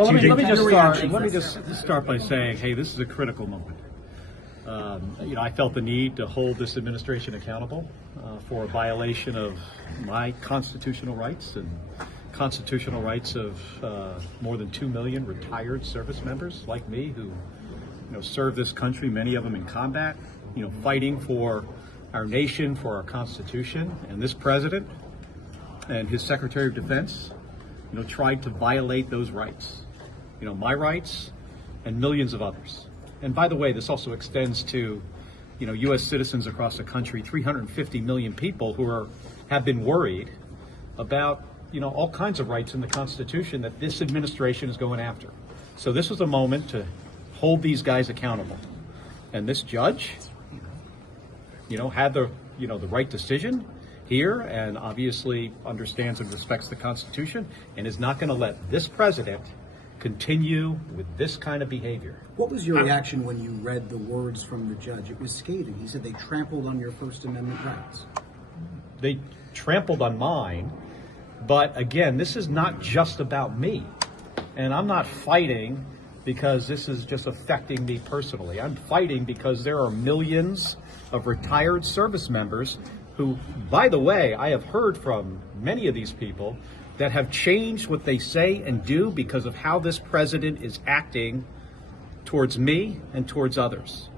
Well, let me just start by saying, hey, this is a critical moment. I felt the need to hold this administration accountable for a violation of my constitutional rights and constitutional rights of more than 2 million retired service members like me who, serve this country, many of them in combat, fighting for our nation, for our Constitution. And this president and his Secretary of Defense, tried to violate those rights, my rights and millions of others. And by the way, this also extends to, U.S. citizens across the country, 350 million people who have been worried about, all kinds of rights in the Constitution that this administration is going after. So this was a moment to hold these guys accountable. And this judge, had the right decision here and obviously understands and respects the Constitution and is not going to let this president continue with this kind of behavior. What was your reaction when you read the words from the judge? It was scathing. He said they trampled on your First Amendment rights. They trampled on mine, but again, this is not just about me. And I'm not fighting because this is just affecting me personally. I'm fighting because there are millions of retired service members who, by the way, I have heard from many of these people that have changed what they say and do because of how this president is acting towards me and towards others.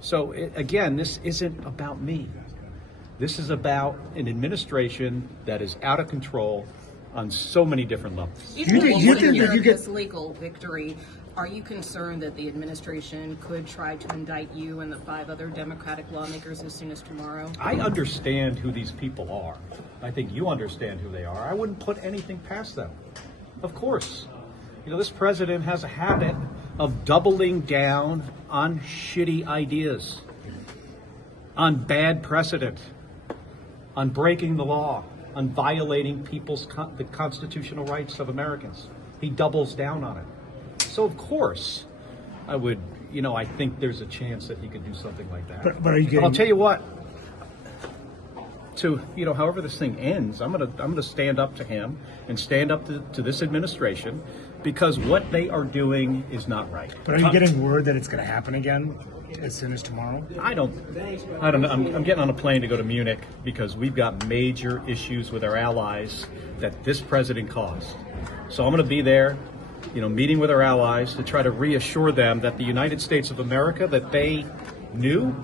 So again, this isn't about me. This is about an administration that is out of control on so many different levels. Even if this legal victory, are you concerned that the administration could try to indict you and the 5 other Democratic lawmakers as soon as tomorrow? I understand who these people are. I think you understand who they are. I wouldn't put anything past them. Of course. This president has a habit of doubling down on shitty ideas, on bad precedent, on breaking the law, on violating the constitutional rights of Americans. He doubles down on it. So of course, I would, I think there's a chance that he could do something like that. But are you getting? But I'll tell you what. However this thing ends, I'm gonna stand up to him and stand up to this administration because what they are doing is not right. But are you getting word that it's going to happen again as soon as tomorrow? I don't know. I'm getting on a plane to go to Munich because we've got major issues with our allies that this president caused. So I'm going to be there, meeting with our allies to try to reassure them that the United States of America that they knew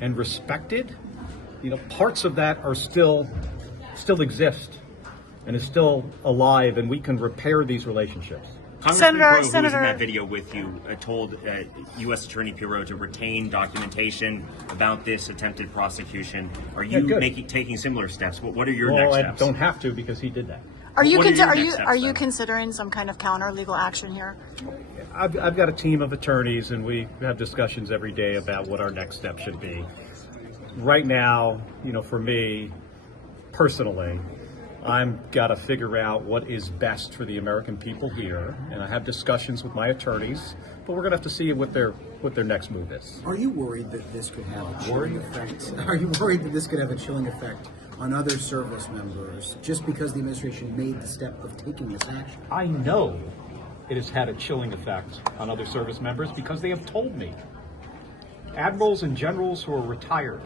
and respected, parts of that are still exist and is still alive, and we can repair these relationships. Congressman Crow, who was in that video with you, told U.S. Attorney Pirro to retain documentation about this attempted prosecution. Are you taking similar steps? What are your next steps? I don't have to because he did that. Are you considering some kind of counter legal action here? I've got a team of attorneys, and we have discussions every day about what our next step should be. Right now, for me personally, I've got to figure out what is best for the American people here, and I have discussions with my attorneys. But we're going to have to see what their next move is. Are you worried that this could have a chilling effect? Are you worried that this could have a chilling effect on other service members just because the administration made the step of taking this action? I know it has had a chilling effect on other service members because they have told me. Admirals and generals who are retired,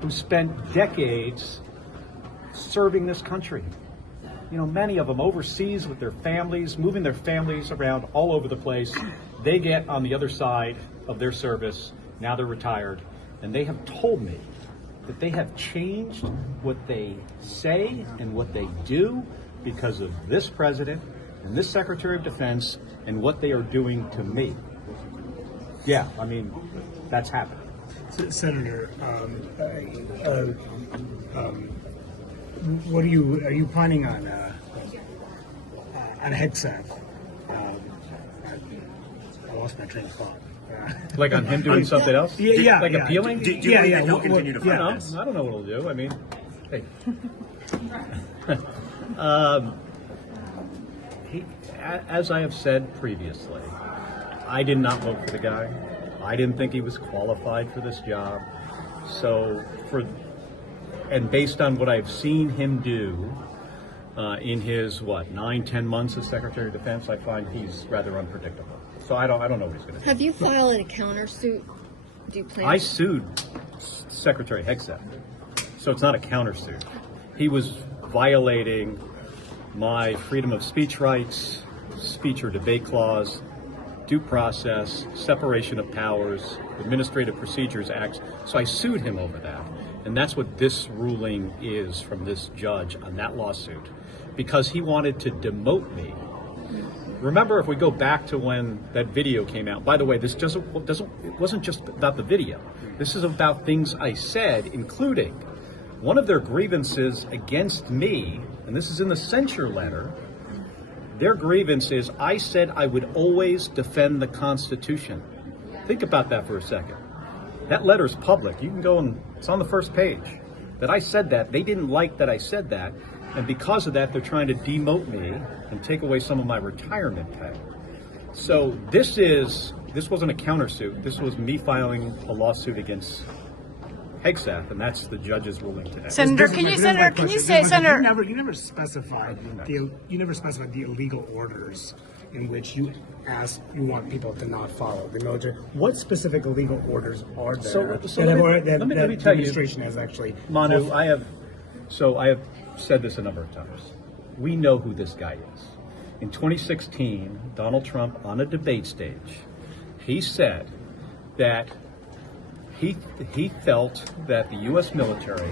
who spent decades serving this country. Many of them overseas with their families, moving their families around all over the place. They get on the other side of their service. Now they're retired. And they have told me that they have changed what they say and what they do because of this president and this Secretary of Defense and what they are doing to me. Yeah, that's happened. Senator, what are you planning on Hegseth? I lost my train of thought. Like on him doing something else? Appealing? Do you believe that he'll continue to fight this? I don't know what he'll do. Hey. As I have said previously, I did not vote for the guy. I didn't think he was qualified for this job. So, and based on what I've seen him do, In his, 9-10 months as Secretary of Defense, I find he's rather unpredictable. So I don't know what he's going to do. Have you filed a countersuit? Do you plan? I sued Secretary Hegseth, so it's not a countersuit. He was violating my freedom of speech rights, speech or debate clause, due process, separation of powers, Administrative Procedures Act. So I sued him over that. And that's what this ruling is from this judge on that lawsuit, because he wanted to demote me. Remember, if we go back to when that video came out, by the way, this it wasn't just about the video. This is about things I said, including one of their grievances against me, and this is in the censure letter. Their grievance is, I said I would always defend the Constitution. Think about that for a second. That letter's public. You can go and it's on the first page. That I said that. They didn't like that I said that. And because of that, they're trying to demote me and take away some of my retirement pay. So this wasn't a countersuit. This was me filing a lawsuit against Hegseth, and that's the judge's ruling today. Senator, can you say, Senator? You never specified the illegal orders in which you want people to not follow the military. What specific illegal orders are there Let me the tell you, administration has actually? Manu, I have said this a number of times. We know who this guy is. In 2016, Donald Trump on a debate stage, he said that he felt that the U.S. military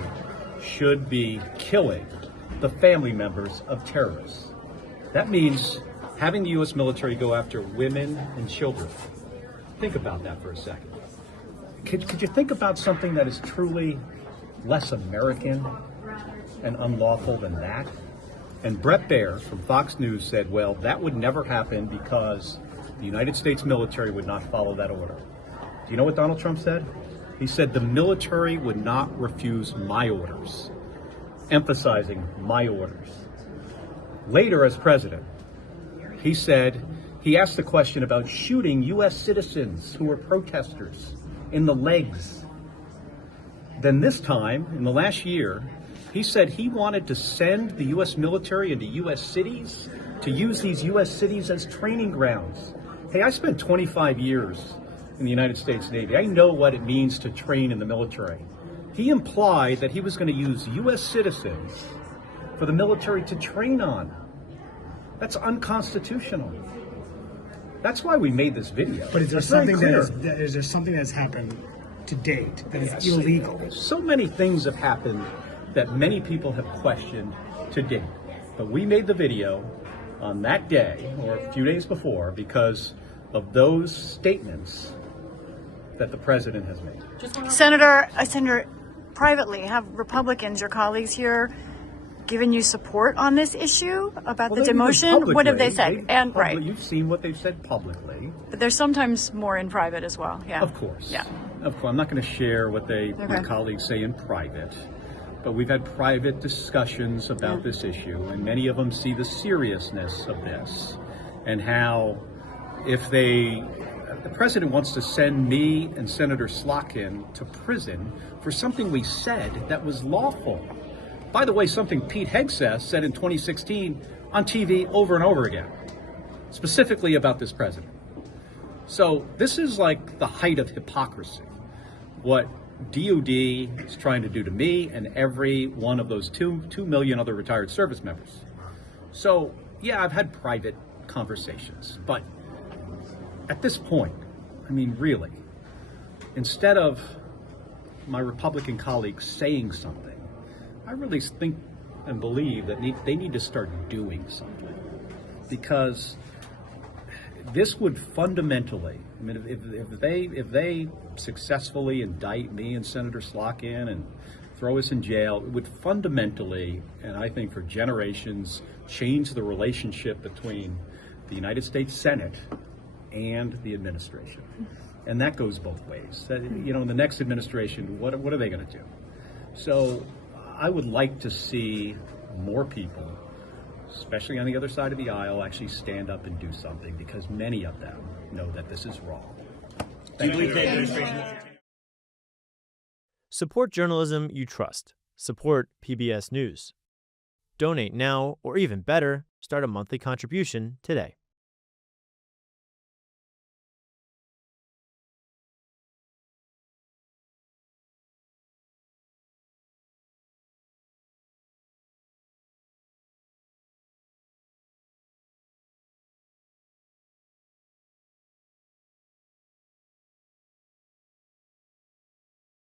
should be killing the family members of terrorists. That means having the U.S. military go after women and children. Think about that for a second. Could you think about something that is truly less American and unlawful than that? And Brett Baer from Fox News said, well, that would never happen because the United States military would not follow that order. Do you know what Donald Trump said? He said the military would not refuse my orders, emphasizing my orders. Later, as president, he said, he asked the question about shooting U.S. citizens who were protesters in the legs. Then this time, in the last year, he said he wanted to send the U.S. military into U.S. cities to use these U.S. cities as training grounds. Hey, I spent 25 years in the United States Navy. I know what it means to train in the military. He implied that he was going to use U.S. citizens for the military to train on. That's unconstitutional. That's why we made this video. But is there something that's happened to date that is illegal? So many things have happened that many people have questioned to date. But we made the video on that day or a few days before because of those statements that the president has made. Senator, privately, have Republicans, your colleagues here, given you support on this issue about the demotion? What have they said? Right. You've seen what they've said publicly. But there's sometimes more in private as well. Yeah. Of course. Yeah. Of course. I'm not going to share what my colleagues say in private. But we've had private discussions about this issue, and many of them see the seriousness of this and how if the president wants to send me and Senator Slotkin to prison for something we said that was lawful. By the way, something Pete Hegseth said in 2016 on TV over and over again, specifically about this president. So this is like the height of hypocrisy. What DOD is trying to do to me and every one of those 2 million other retired service members. So, yeah, I've had private conversations, but at this point, I mean, really, instead of my Republican colleagues saying something, I really think and believe that they need to start doing something, because this would fundamentally, I mean, if they successfully indict me and Senator Slotkin and throw us in jail, it would fundamentally, and I think for generations, change the relationship between the United States Senate and the administration. And that goes both ways. In the next administration, what are they going to do? So I would like to see more people, especially on the other side of the aisle, actually stand up and do something, because many of them know that this is wrong. Support journalism you trust. Support PBS News. Donate now, or even better, start a monthly contribution today.